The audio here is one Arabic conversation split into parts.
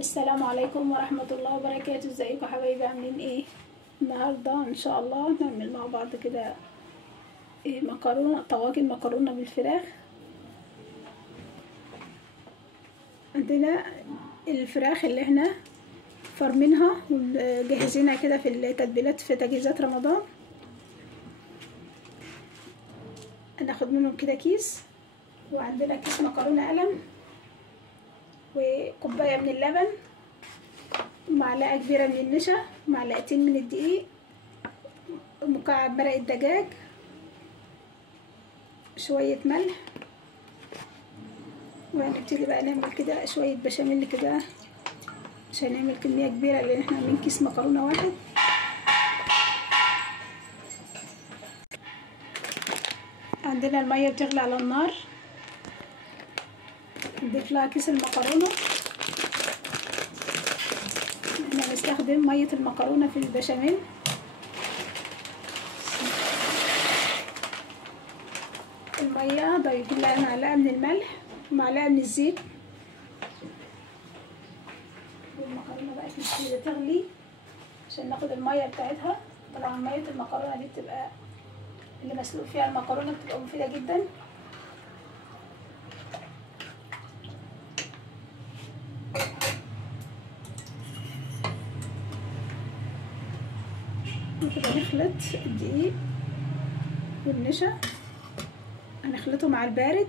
السلام عليكم ورحمة الله وبركاته. ازيكم حبايبي، عاملين ايه؟ النهاردة ان شاء الله نعمل مع بعض كده مكرونة، طواجن مكرونة بالفراخ. عندنا الفراخ اللي احنا فرمينها وجهزينها كده في التتبيلات في تجهيزات رمضان. هناخد منهم كده كيس، وعندنا كيس مكرونة قلم، وكوباية من اللبن، معلقة كبيرة من النشا، معلقتين من الدقيق، مكعب مرق الدجاج، شوية ملح. وهنبتدي بقى نعمل كده شوية بشاميل كده، مش هنعمل كمية كبيرة لان احنا عاملين كيس مكرونة واحد. عندنا المية بتغلي على النار، نضيف لها كيس المكرونة. احنا هنستخدم مية المكرونة في البشاميل. المية ضيف لها معلقة من الملح ومعلقة من الزيت، والمكرونة بقى تبتدي تغلي عشان ناخد المية بتاعتها. طبعا مية المكرونة دي بتبقى اللي مسلوق فيها المكرونة بتبقى مفيدة جدا. كده نخلط الدقيق والنشا، هنخلطه مع البارد،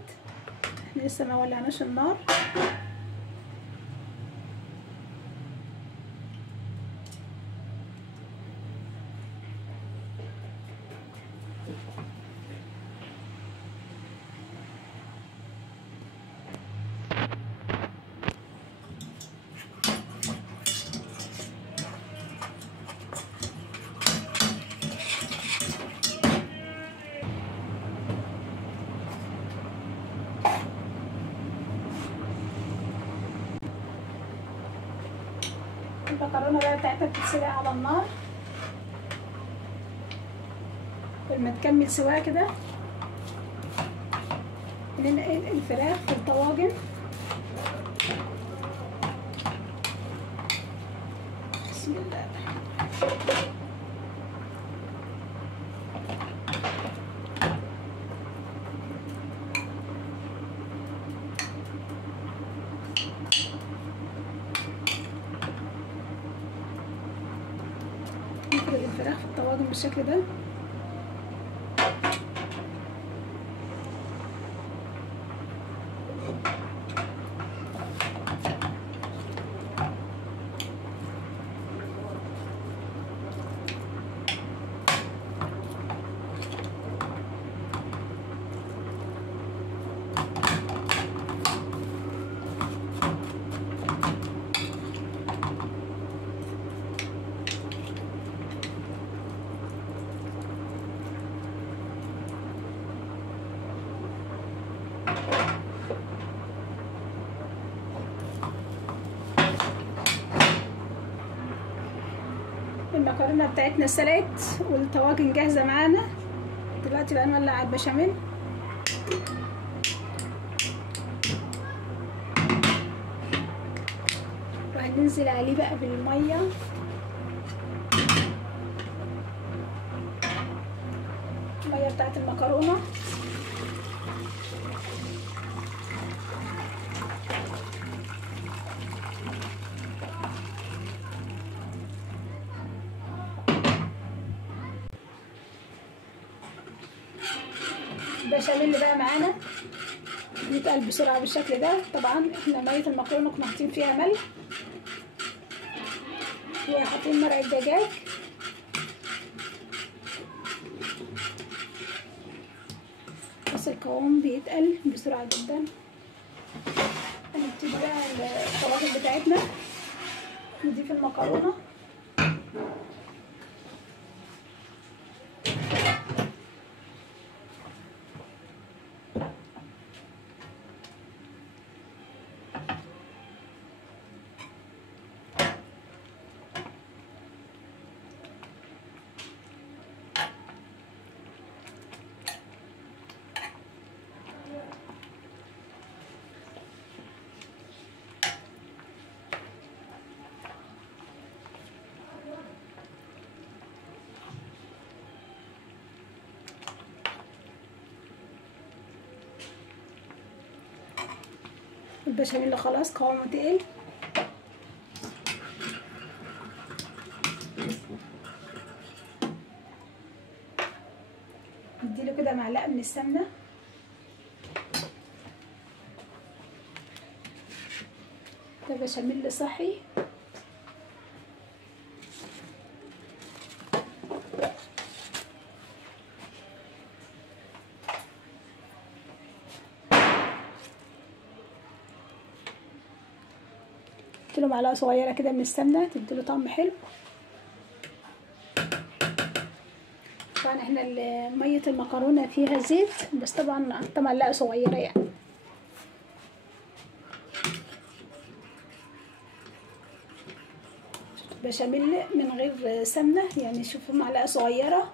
احنا لسه ما ولعناش النار. المكرونه بقى بتاعتها بتتسلق على النار، لما تكمل سواها كده ننقل الفراخ في الطواجن. بسم الله. نفرد الفراخ في الطواجن بالشكل ده. المكرونه بتاعتنا سلقت والطواجن جاهزه معانا. دلوقتي بقى نولع البشاميل. وهننزل عليه بقى بالميه، الميه بتاعت المكرونه. البشاميل بقى معانا بيتقل بسرعه بالشكل ده. طبعا احنا ميه المكرونه كنا حاطين فيها ملح وحاطين مرق الدجاج، بس القوام بيتقل بسرعه جدا. هنبتدي بقى الطواجن بتاعتنا، نضيف المكرونه البشاميل خلاص قوامه تقل. نديله كده معلقه من السمنه. ده بشاميل صحي. اديله معلقه صغيره كده من السمنه تديله طعم حلو. طبعا احنا ميه المكرونه فيها زيت، بس طبعا حتى معلقه صغيره يعني. بشاميل من غير سمنه يعني، شوفوا معلقه صغيره.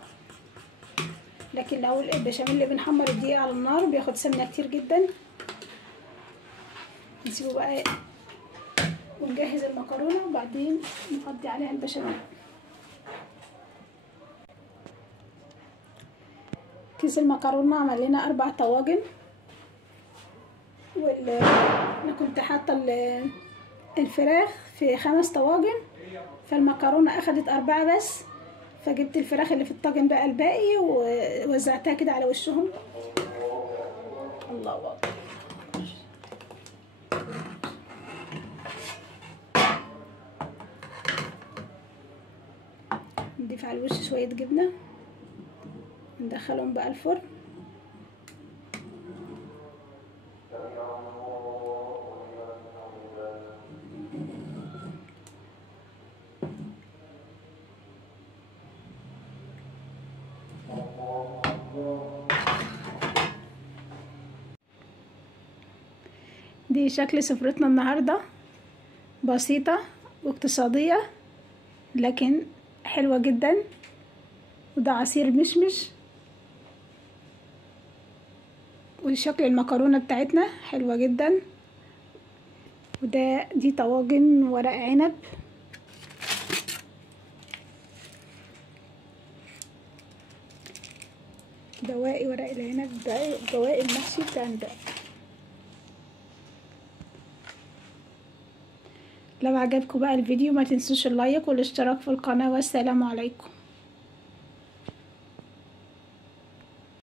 لكن لو البشاميل اللي بنحمر الدقيق على النار بياخد سمنه كتير جدا. نسيبه بقى ونجهز المكرونه وبعدين نقضي عليها البشاميل. كيس المكرونه عمل لنا 4 طواجن، انا كنت حاطه الفراخ في 5 طواجن، فالمكرونه اخدت 4 بس، فجبت الفراخ اللي في الطاجن بقى الباقي ووزعتها كده على وشهم. الله اكبر. نضيف على الوش شويه جبنه، ندخلهم بقى الفرن. دي شكل سفرتنا النهارده، بسيطه واقتصاديه لكن حلوه جدا. وده عصير مشمش، وشكل المكرونه بتاعتنا حلوه جدا. دي طواجن ورق عنب. بواقي ورق العنب، بواقي المحشي بتاعنا ده. لو عجبكم بقى الفيديو ما تنسوش اللايك والاشتراك في القناه، والسلام عليكم.